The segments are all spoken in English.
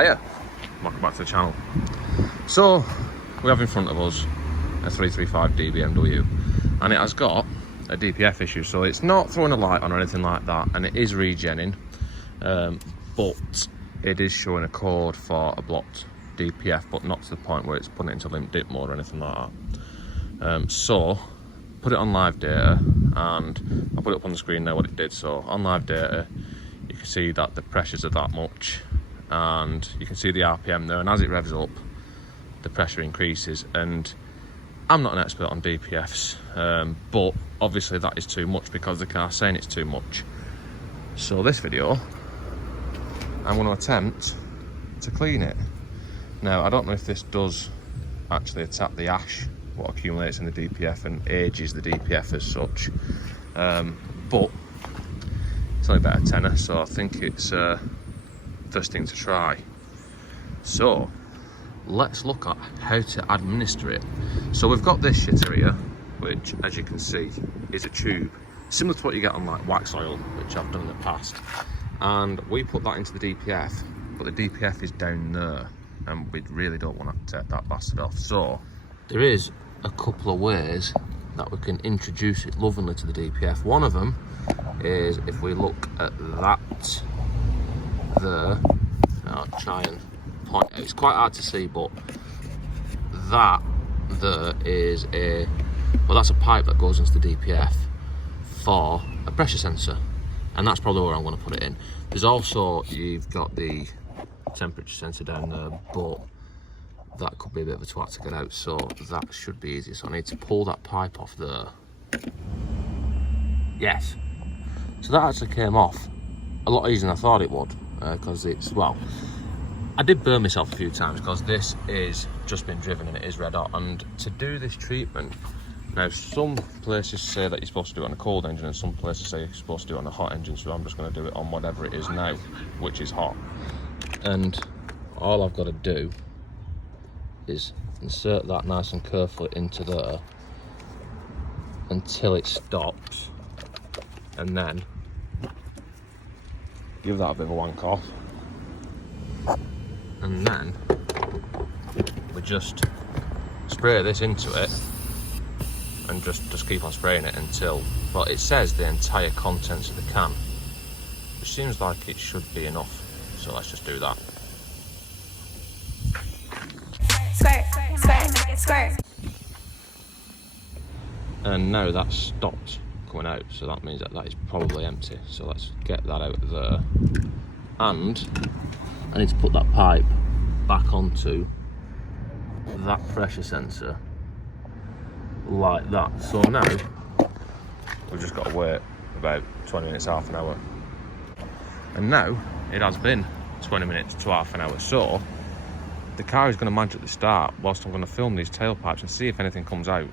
Hiya, welcome back to the channel. So we have in front of us a 335D BMW, and it has got a DPF issue, so it's not throwing a light on or anything like that, and it is regenning, but it is showing a code for a blocked DPF, but not to the point where it's putting it into limp dip mode or anything like that. So put it on live data, and I'll put it up on the screen now what it did. So on live data you can see that the pressures are that much, and you can see the RPM there, and as it revs up the pressure increases. And I'm not an expert on DPFs, but obviously that is too much because the car's saying it's too much. So this video I'm going to attempt to clean it. Now I don't know if this does actually attack the ash what accumulates in the DPF and ages the DPF as such, but it's only about a tenner, so I think it's first thing to try. So let's look at how to administer it. So we've got this shitter here, which as you can see is a tube similar to what you get on like wax oil, which I've done in the past, and we put that into the DPF, but the DPF is down there and we really don't want to take that bastard off. So there is a couple of ways that we can introduce it lovingly to the DPF. One of them is if we look at that there. I'll try and point out, it's quite hard to see, but that there is that's a pipe that goes into the DPF for a pressure sensor, and that's probably where I'm going to put it in. There's also, you've got the temperature sensor down there, but that could be a bit of a twat to get out, so that should be easy. So I need to pull that pipe off there. Yes, so that actually came off a lot easier than I thought it would, because it's, well, I did burn myself a few times because this is just been driven and it is red hot. And to do this treatment, now some places say that you're supposed to do it on a cold engine and some places say you're supposed to do it on a hot engine, so I'm just going to do it on whatever it is now, which is hot. And all I've got to do is insert that nice and carefully into there until it stops, and then give that a bit of a wank off, and then we just spray this into it and just keep on spraying it until, well, it says the entire contents of the can, which seems like it should be enough, so let's just do that. Squirt, squirt, squirt. And now that's stopped coming out, so that means that is probably empty. So let's get that out of there, and I need to put that pipe back onto that pressure sensor like that. So now we've just got to wait about 20 minutes, half an hour, and now it has been 20 minutes to half an hour. So the car is going to magically start whilst I'm going to film these tailpipes and see if anything comes out.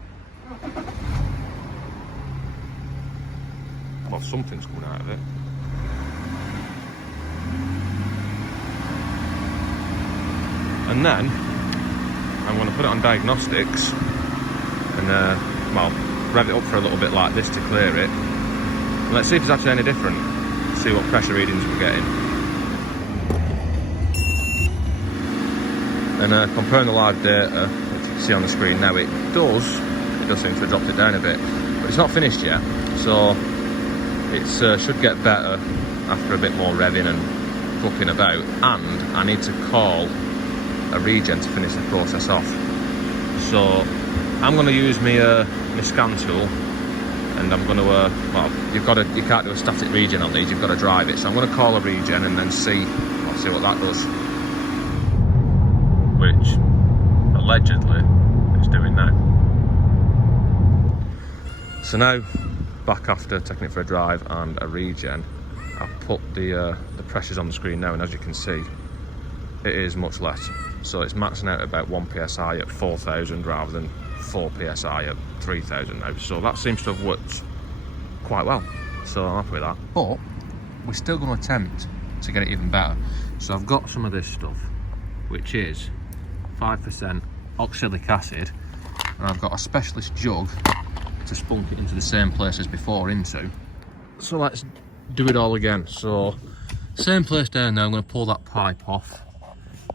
Well, something's coming out of it. And then I'm going to put it on diagnostics and well, rev it up for a little bit like this to clear it. And let's see if it's actually any different. See what pressure readings we're getting. And comparing the live data, which you can see on the screen now, it does seem to have dropped it down a bit, but it's not finished yet, so it should get better after a bit more revving and fucking about. And I need to call a regen to finish the process off. So I'm going to use my scan tool, and I'm going to well, you can't do a static regen on these, you've got to drive it. So I'm going to call a regen and then see what that does, which allegedly it's doing now. So now, back after taking it for a drive and a regen, I've put the pressures on the screen now, and as you can see, it is much less. So it's maxing out about 1 psi at 4,000 rather than 4 psi at 3,000 now. So that seems to have worked quite well. So I'm happy with that. But we're still going to attempt to get it even better. So I've got some of this stuff, which is 5% oxalic acid, and I've got a specialist jug to spunk it into the same place as before into. So let's do it all again. So same place down there, I'm going to pull that pipe off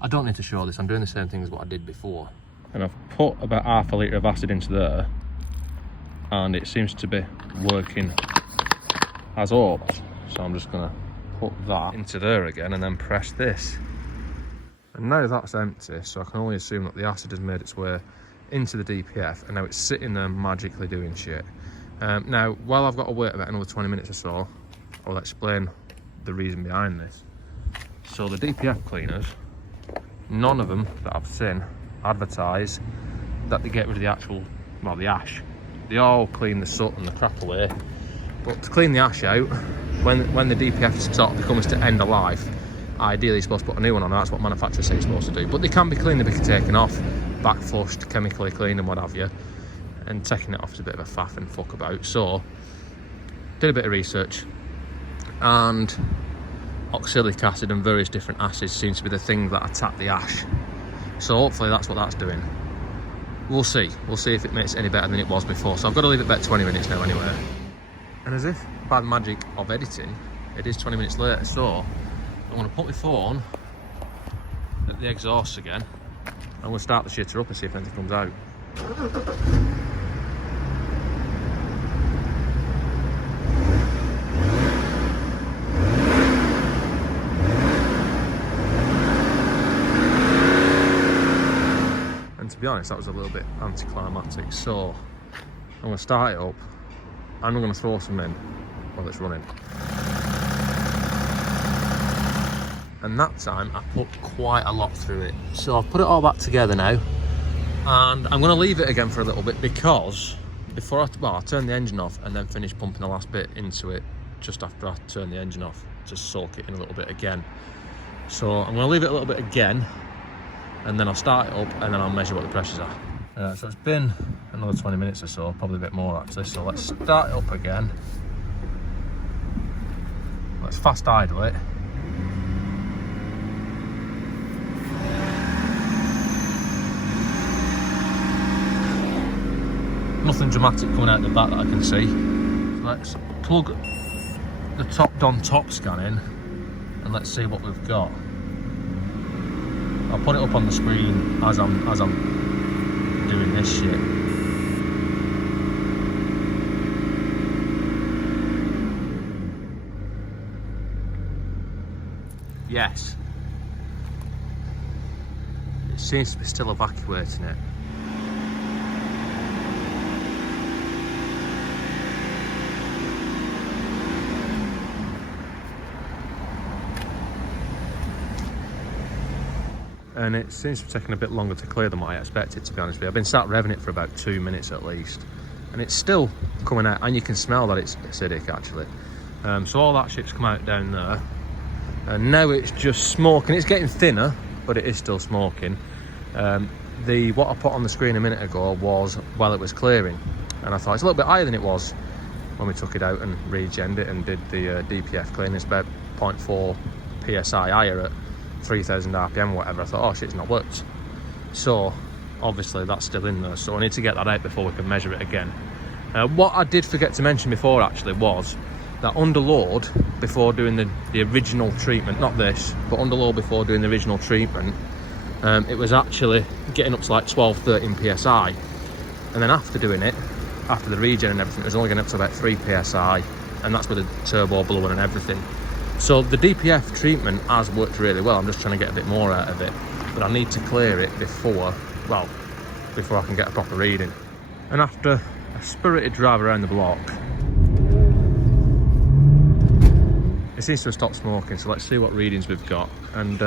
I don't need to show this, I'm doing the same thing as what I did before. And I've put about half a litre of acid into there, and it seems to be working as hoped. So I'm just gonna put that into there again and then press this. And now that's empty, so I can only assume that the acid has made its way into the DPF, and now it's sitting there magically doing shit. Now, while I've got to wait about another 20 minutes or so, I'll explain the reason behind this. So the DPF cleaners, none of them that I've seen advertise that they get rid of the actual, well, the ash. They all clean the soot and the crap away, but to clean the ash out, when the DPF sort of becomes to end of life, ideally you're supposed to put a new one on. That's what manufacturers say you're supposed to do. But they can be cleaned, they can be taken off, back flushed, chemically cleaned and what have you. And taking it off is a bit of a faff and fuck about. So, did a bit of research, and oxalic acid and various different acids seem to be the thing that attack the ash. So hopefully that's what that's doing. We'll see if it makes it any better than it was before. So I've got to leave it about 20 minutes now anyway. And as if by the magic of editing, it is 20 minutes later. So I'm going to put my phone at the exhaust again. I'm going to start the shitter up and see if anything comes out. And to be honest, that was a little bit anticlimactic. So I'm going to start it up and I'm going to throw some in while it's running. And that time I put quite a lot through it. So I've put it all back together now, and I'm going to leave it again for a little bit, because before I turn the engine off and then finish pumping the last bit into it just after I turn the engine off, to soak it in a little bit again. So I'm going to leave it a little bit again, and then I'll start it up and then I'll measure what the pressures are. So it's been another 20 minutes or so, probably a bit more actually. So let's start it up again. Let's fast idle it. Nothing dramatic coming out the back that I can see. So let's plug the top scan in and let's see what we've got. I'll put it up on the screen as I'm doing this shit. Yes. It seems to be still evacuating it. And it seems to be taking a bit longer to clear than what I expected, to be honest with you. I've been sat revving it for about 2 minutes at least, and it's still coming out, and you can smell that it's acidic actually. So all that shit's come out down there, and now it's just smoking. It's getting thinner, but it is still smoking. What I put on the screen a minute ago was while it was clearing, and I thought it's a little bit higher than it was when we took it out and regened it and did the DPF clean. It's about 0.4 psi higher at 3000 RPM or whatever. I thought, oh shit, it's not worked. So obviously that's still in there, so I need to get that out before we can measure it again. What I did forget to mention before actually was that under load, before doing the original treatment, not this, but under load before doing the original treatment, it was actually getting up to like 12-13 psi, and then after doing it, after the regen and everything, it was only getting up to about 3 psi, and that's with the turbo blowing and everything. So the DPF treatment has worked really well. I'm just trying to get a bit more out of it, but I need to clear it before I can get a proper reading. And after a spirited drive around the block, it seems to have stopped smoking. So let's see what readings we've got, and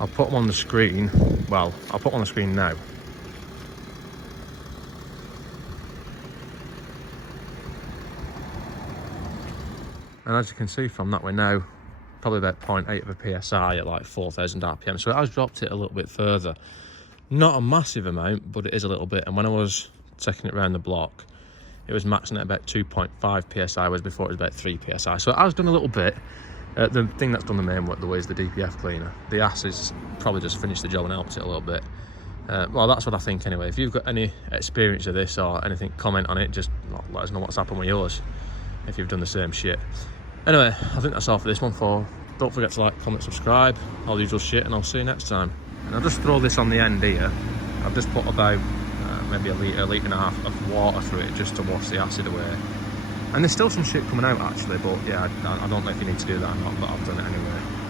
I'll put them on the screen. Well, I'll put them on the screen now. And as you can see from that, we're now probably about 0.8 of a psi at like 4000 RPM. So it has dropped it a little bit further. Not a massive amount, but it is a little bit. And when I was taking it around the block, it was maxing at about 2.5 psi, whereas before it was about 3 psi. So it has done a little bit. The thing that's done the main work, the way, is the DPF cleaner. The acid's probably just finished the job and helped it a little bit. Well, that's what I think anyway. If you've got any experience of this or anything, comment on it. Just let us know what's happened with yours, if you've done the same shit. Anyway, I think that's all for this one for Don't forget to like, comment, subscribe, all the usual shit, and I'll see you next time. And I'll just throw this on the end here. I've just put about maybe a litre and a half of water through it just to wash the acid away. And there's still some shit coming out actually, but yeah, I don't know if you need to do that or not, but I've done it anyway.